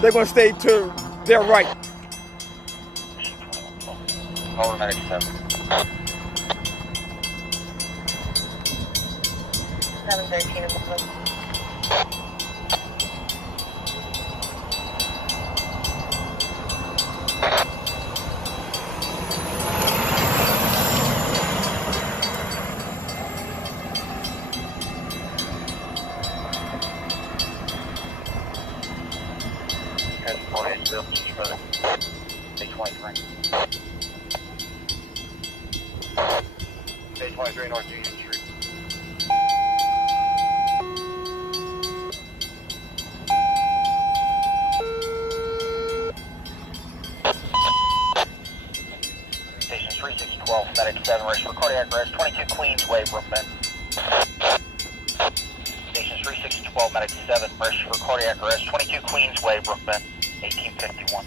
They're going to stay to their right. Over medic 7. 713 in Brooklyn. That's 48 Bill, just brother. 823. 823 North Union Street. Station 3612, medic 7, ready for cardiac arrest, 22 Queensway, Brooklyn. Station 3612, medic 7, ready for cardiac arrest, 22 Queensway, Brooklyn, 1851.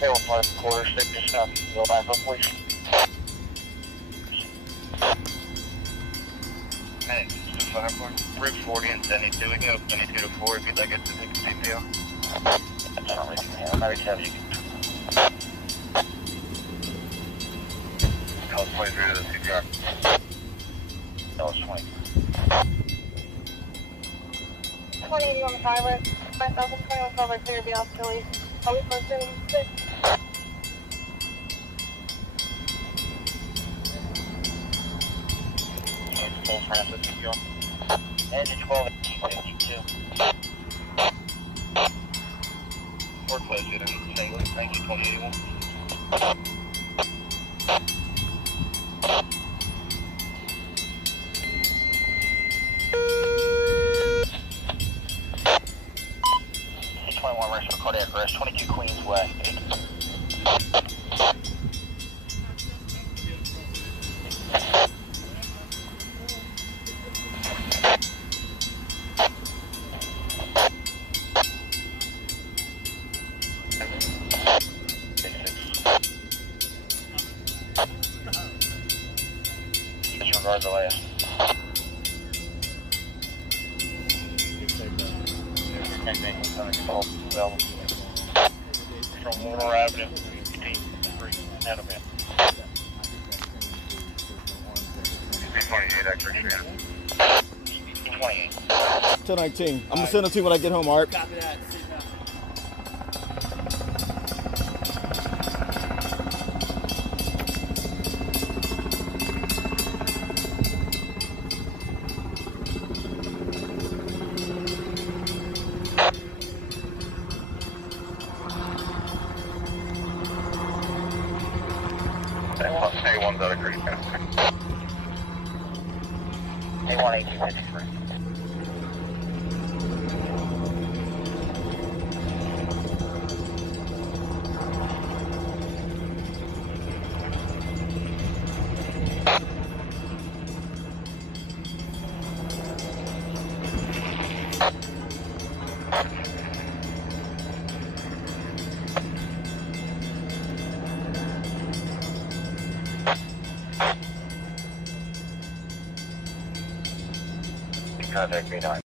They will fly the quarter, stick to south, go back up, please. Hey, just 54. Route 40 and 72, we can go 72 to 4 if you'd like us to take a CPO. That's not really from here, medic 7, you can. Call 23 to the CPR. That was 20. 2080 on the highway. 5021 cover clear beyond Philly. Are we posted in 6? Full Francis, CPR. Engine 12 1852. Port closed unit in St. Louis, thank you, 2081. C21 ready for cardiac arrest, 22 Queensway. Disregard the last. From Warner Avenue, 18th Street, Annabelle. 328 extra, 28. 1019. I'm going to send it to you when I get home, Art. Copy that. A1's out of Great A1 1853. Contact me 9.